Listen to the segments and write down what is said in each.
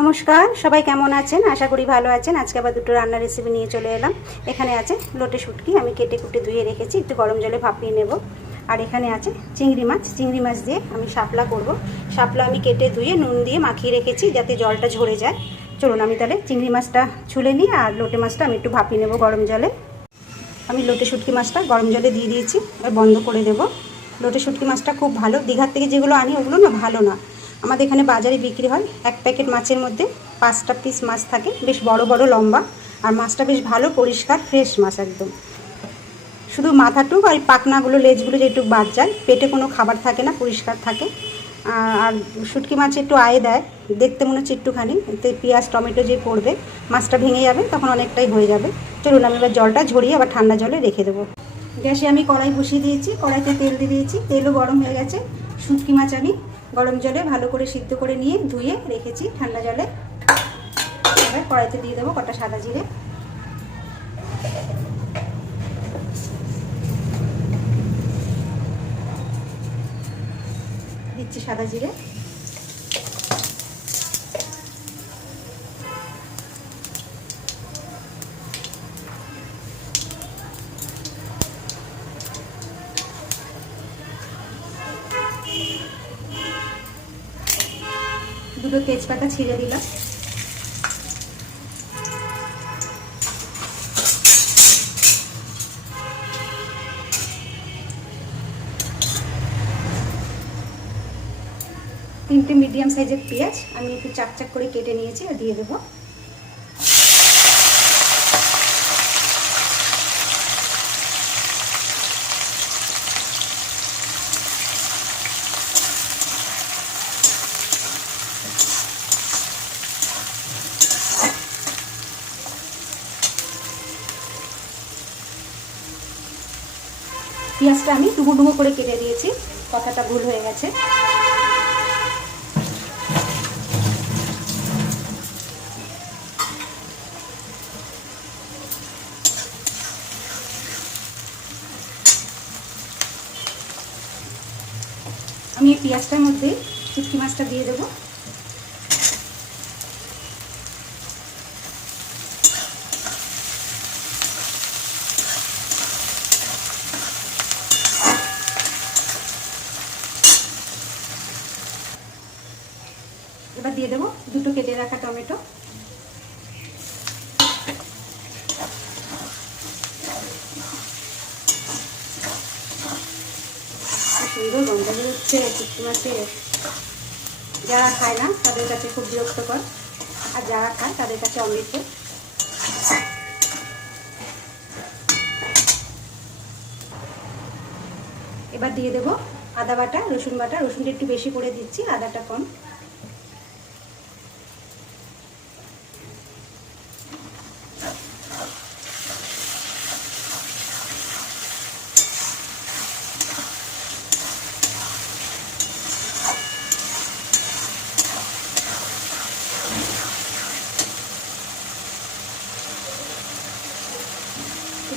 নমস্কার, সবাই কেমন আছেন? আশা করি ভালো আছেন। আজকে আবার দুটো রান্নার রেসিপি নিয়ে চলে এলাম। এখানে আছে লোটে শুটকি, আমি কেটে কুটে ধুয়ে রেখেছি, একটু গরম জলে ভাপিয়ে নেব। আর এখানে আছে চিংড়ি মাছ দিয়ে আমি শাপলা করব। শাপলা আমি কেটে ধুয়ে নুন দিয়ে মাখিয়ে রেখেছি যাতে জলটা ঝরে যায়। চলুন আমি তাহলে চিংড়ি মাছটা ছুলে নিই, আর লোটে মাছটা আমি একটু ভাপিয়ে নেব গরম জলে। আমি লোটে শুটকি মাছটা গরম জলে দিয়ে দিয়েছি, এবার বন্ধ করে দেব। লোটে শুটকি মাছটা খুব ভালো, দীঘার থেকে যেগুলো আনি ওগুলো না ভালো না, আমাদের এখানে বাজারে বিক্রি হয়। এক প্যাকেট মাছের মধ্যে 5টা পিস মাছ থাকে, বেশ বড় বড় লম্বা, আর মাছটা বেশ ভালো পরিষ্কার ফ্রেশ মাছ একদম। শুধু মাথাটুক আর পাখনাগুলো লেজগুলো যেটুকু বাদ যায়, পেটে কোনো খাবার থাকে না, পরিষ্কার থাকে। আর শুটকি মাছ একটু আয়ে দেয়, দেখতে মনে হচ্ছে একটুখানি, এতে পেঁয়াজ টমেটো যে পড়বে মাছটা ভেঙে যাবে, তখন অনেকটাই হয়ে যাবে। চলুন আমি এবার জলটা ঝরিয়ে আবার ঠান্ডা জলে রেখে দেবো। গ্যাসে আমি কড়াই বসিয়ে দিয়েছি, কড়াইতে তেল দিয়ে দিয়েছি, তেলও গরম হয়ে গেছে। শুটকি মাছ আমি গরম জলে ভালো করে সিদ্ধ করে নিয়ে ধুয়ে রেখেছি ঠান্ডা জলে। এবার কড়াইতে দিয়ে দেবো কটা সাদা জিরে, দিচ্ছি সাদা জিরে, দুটো তেজপাতা ছিঁড়ে দিলাম, তিনটে মিডিয়াম সাইজের পেঁয়াজ আমি একটু চাক চাক করে কেটে নিয়েছি আর দিয়ে দেবো। পেঁয়াজটা আমি ডুবো ডুবো করে কেটে দিয়েছি, কথাটা ভুল হয়ে গেছে। আমি এই পেঁয়াজটার মধ্যে শুটকি মাছটা দিয়ে দেবো। এবার দিয়ে দেবো দুটো কেটে রাখা টমেটো। সুন্দর গন্ধ বেরোচ্ছে শুটকি মাছের, যারা খায় না তাদের কাছে খুব বিরক্তকর, আর যারা খায় তাদের কাছে অমৃত। এবার দিয়ে দেবো আদা বাটা, রসুন বাটা, রসুনটা একটু বেশি করে দিচ্ছি, আদাটা কম।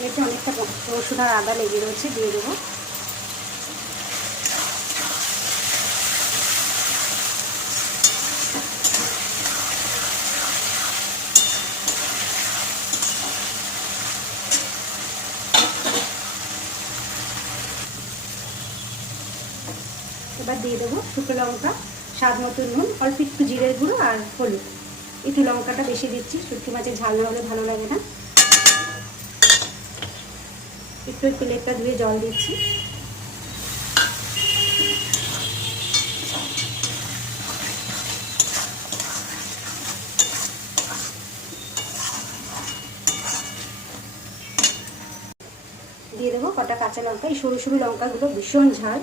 এতে অনেকটা রসুন আর আদা লেগে রয়েছে, দিয়ে দেবো। এবার দিয়ে দেবো শুকনো লঙ্কা, স্বাদ মতো নুন, অল্প একটু জিরের গুঁড়ো আর হলুদ। একটু লঙ্কাটা বেশি দিচ্ছি, শুটকি মাছের ঝাল না হলে ভালো লাগে না। একটু প্লেটটা ধুয়ে জল দিচ্ছি। দিয়ে দেবো কটা কাঁচা লঙ্কা, এই সরু সরু লঙ্কাগুলো ভীষণ ঝাল।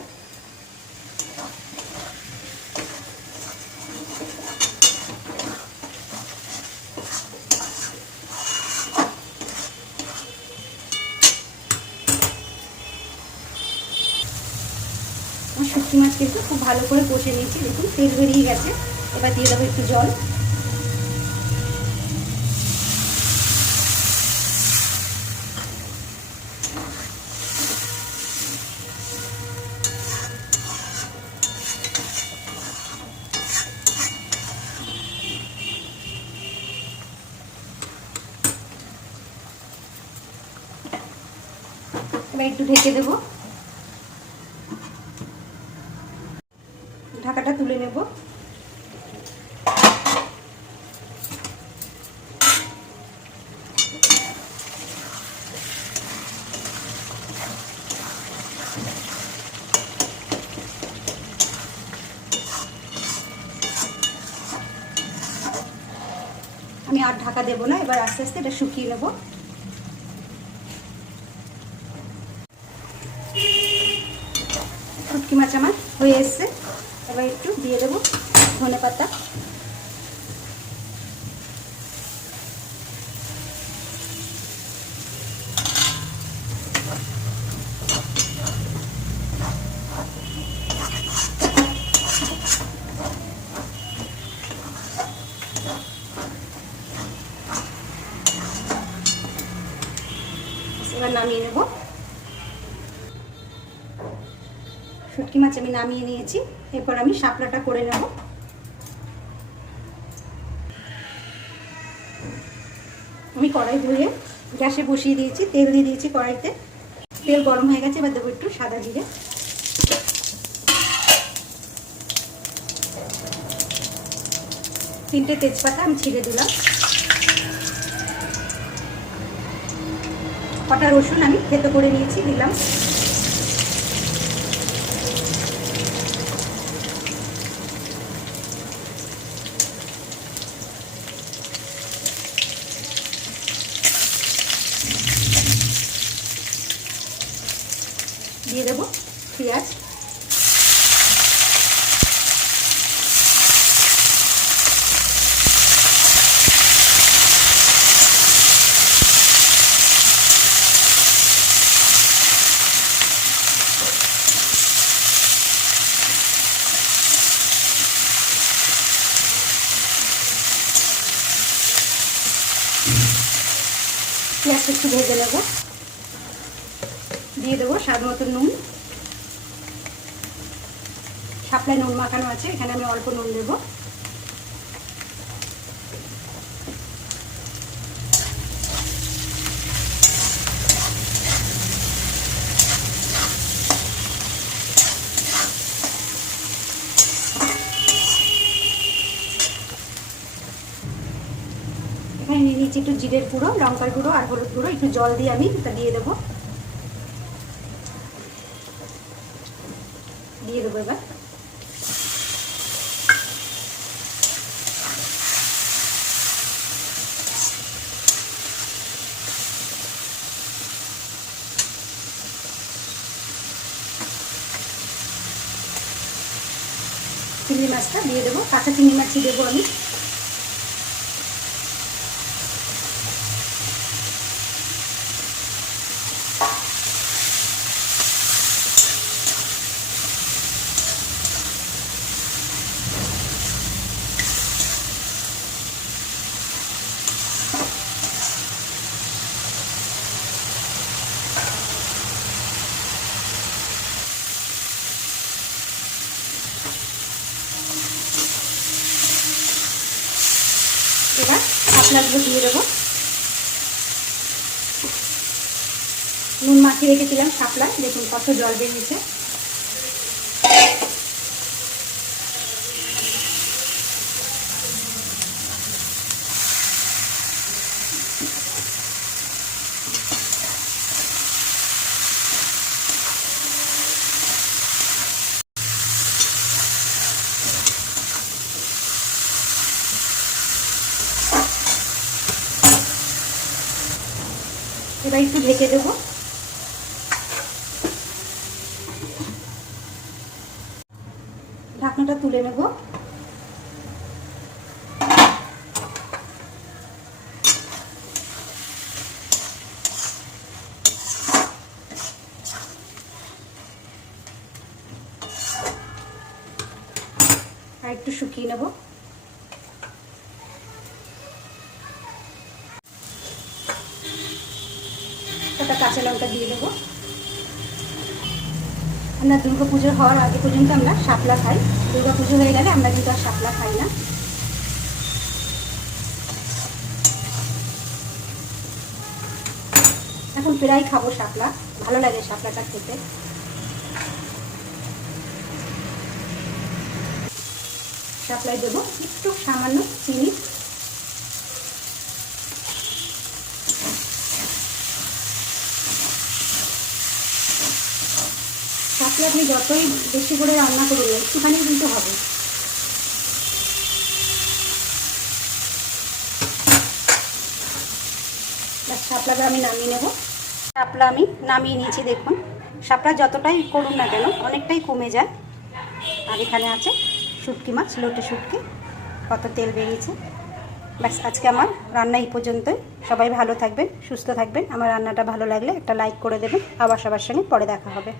আমার শুটকি মাছ কিন্তু খুব ভালো করে কষে নিয়েছি, দেখুন তেল বেরিয়ে গেছে। এবার দিয়ে দেবো একটু জল। এবার একটু ঢেকে দেবো, ঢাকাটা তুলে নেব। আমি আর ঢাকা দেবো না, এবার আস্তে আস্তে এটা শুকিয়ে নেব। শুটকি মাছ আমার হয়ে এসছে, এবার একটু দিয়ে দেবো ধনেপাতা। এবার নামিয়ে নেব। শুটকি মাছ আমি নামিয়ে নিয়েছি, এরপর আমি শাপলাটা করে নেব। আমি কড়াই ধুয়ে গ্যাসে বসিয়ে দিয়েছি, তেল দিয়ে দিয়েছি কড়াইতে। তেল গরম হয়ে গেছে, এবার দেবো একটু সাদা জিরে, 3টে তেজপাতা আমি ছিঁড়ে দিলাম, কটা রসুন আমি থেতো করে নিয়েছি দিলাম, দিয়ে দেবো পেঁয়াজ, পেঁয়াজটা একটু ভেজে নেব, দিয়ে দেবো স্বাদ মতো নুন। শাপলায় নুন মাখানো আছে, এখানে আমি অল্প নুন দেবো। এখানে নিয়ে নিচ্ছি একটু জিরের গুঁড়ো, লঙ্কার গুঁড়ো আর হলুদ গুঁড়ো, একটু জল দিয়ে আমি এটা দিয়ে দেবো। এবার চিংড়ি মাছটা দিয়ে দেবো, কাঁচা চিংড়ি মাছই দেবো আমি। এবার শাপলাগুলো দিয়ে দেবো, নুন মাখিয়ে রেখেছিলাম শাপলা, দেখুন কত জল বেরিয়েছে। এবার একটু ঢেকে দেবো, ঢাকনাটা তুলে নেব। আর একটু শুকিয়ে নেব। একটা কাঁচা লঙ্কা দিয়ে দেবো। আমরা দুর্গাপুজো হওয়ার আগে পর্যন্ত আমরা শাপলা খাই, দুর্গাপুজো হয়ে গেলে আমরা কিন্তু আর শাপলা খাই না। এখন এখন প্রায় খাবো শাপলা, ভালো লাগে শাপলাটা খেতে। শাপলায় দেবো একটু সামান্য চিনি, শাপলা আপনি যতই বেশি করে রান্না করুন একটুখানি কিন্তু হবে। শাপলাটা আমি নামিয়ে নেব। শাপলা আমি নামিয়ে নিয়েছি, দেখুন শাপলা যতটাই করুন না কেন অনেকটাই কমে যায়। আর এখানে আছে শুটকি মাছ, লোটে শুটকি, কত তেল বেরিয়েছে। ব্যাস আজকে আমার রান্না এই পর্যন্তই। সবাই ভালো থাকবেন, সুস্থ থাকবেন। আমার রান্নাটা ভালো লাগলে একটা লাইক করে দেবেন। আবার সবার সঙ্গে পরে দেখা হবে।